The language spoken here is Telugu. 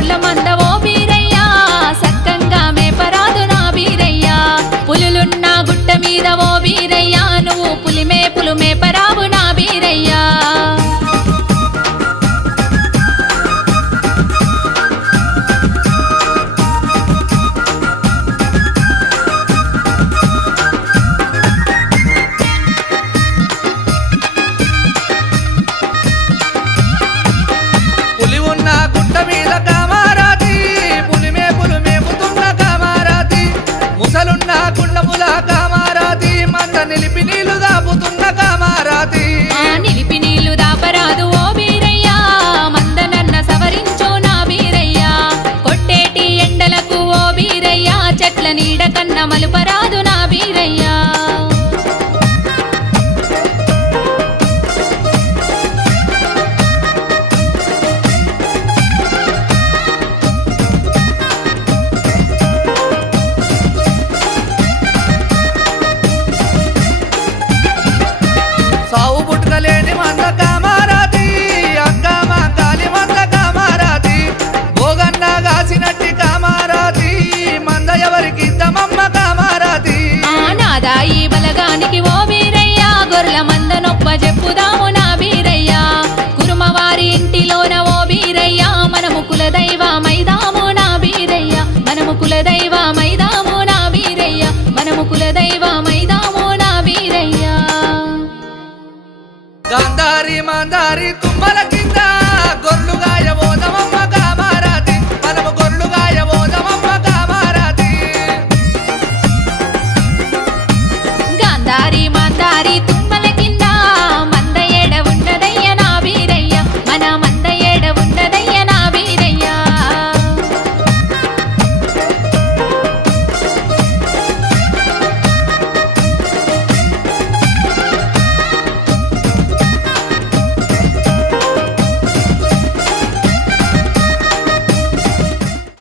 గొర్ల మంద ఓ బీరయ్యా సక్కంగా మేపరాదు నా బీరయ్యా పులులున్న గుట్ట మీద ఓ బీరయ్యా నువ్వు పులు మేపరావు నా బీరయ్యా నిలిపి నీళ్లు దాపుతున్న కామారాతి నిలిపి నీళ్లు దాపరాదు ఓ బీరయ్యా మందనన్న సవరించో నా బీరయ్యా కొట్టేటి ఎండలకు ఓ బీరయ్యా చెట్ల నీడ కన్న మలుపరాదు నా బీరయ్యా సావు పుట్టుకలేని మంద కామారాతి అంగామా కాలి మంద కామారాతి భోగన్న కాసినట్టి కామారాతి మంద ఎవరికి తమమ్మ కామారాతి నాదా ఈ బలగానికి ఓ బీరయ్యా గొర్ల మంద నొప్ప చెప్పుదాము నా బీరయ్యా కురుమవారి ఇంటిలోన ఓ బీరయ్యా మనము కులదైవ మైదాము నా బీరయ్యా మనము కులదైవ మైదాము నా బీరయ్యా మనము కులదైవ మైదాము నా బీరయ్యా గాంధారి మందారి తుమ్మల కింద